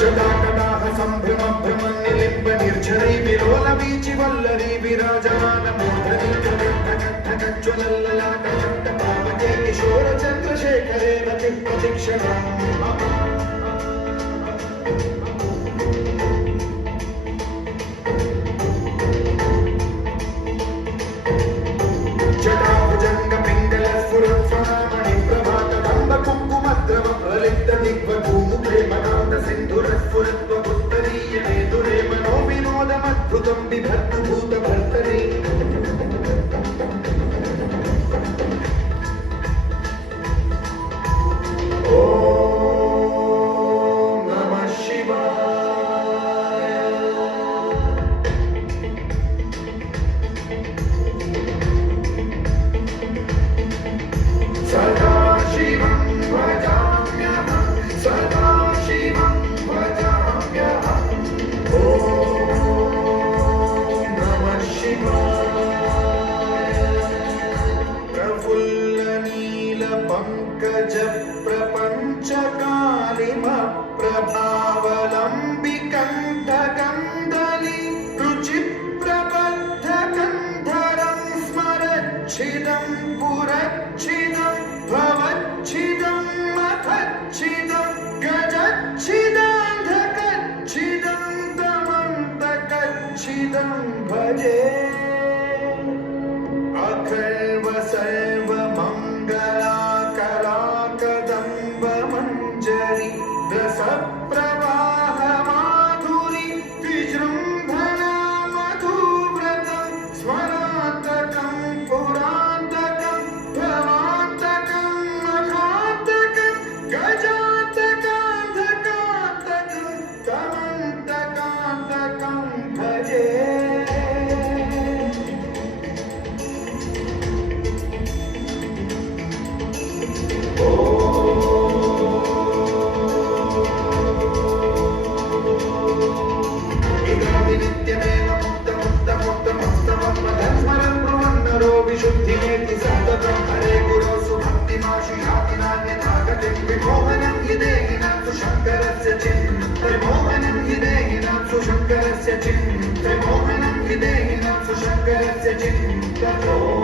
जटाकटाह संभ्रम भ्रमन् निलिम्ब निर्झरै विलोल वीचि वल्लरी विराजमान मूर्धनि ज्वलल्ललाट पावके किशोर चन्द्रशेखरे रतिः प्रतीक्षणम् जटाभुजङ्ग पिङ्गल स्फुरत्स्वनामणि प्रभात दम्ब कुङ्कुमद्रव प्रलिप्त दिग्वधूमुखे मदान्त सिन्धुरस्फुरत्वपुत्तरीय नेतुरे मनो विनोदमद्भुतं बिभर्तु भूतभर्तरि पंकज प्रपंच कालिम प्रभावलंबि कंठ कंदली रुचि प्रबद्ध कंधरं स्मरच्छिदं पुरच्छिदं भवच्छिदं मखच्छिदं गजच्छिदान्धकच्छिदं दमन्तकच्छिदं भजे अखर्व सर्व रस प्रवाह माधुरी विजृंभणा मधुव्रतं स्मरान्तकं पुरान्तकं भवान्तकं मखान्तकं गजान्तकान्धकान्तकं तमन्तकान्तकं भजे विशुद्धिमेति सततं हरे गुरो सुभक्तिमाशु याति नान्यथा गतिं विमोहनं हि देहिनां सुशङ्करस्य विमोहनं हि देहिनां सुशङ्करस्य विमोहनं हि देहिनां सुशङ्करस्य चिन्ततो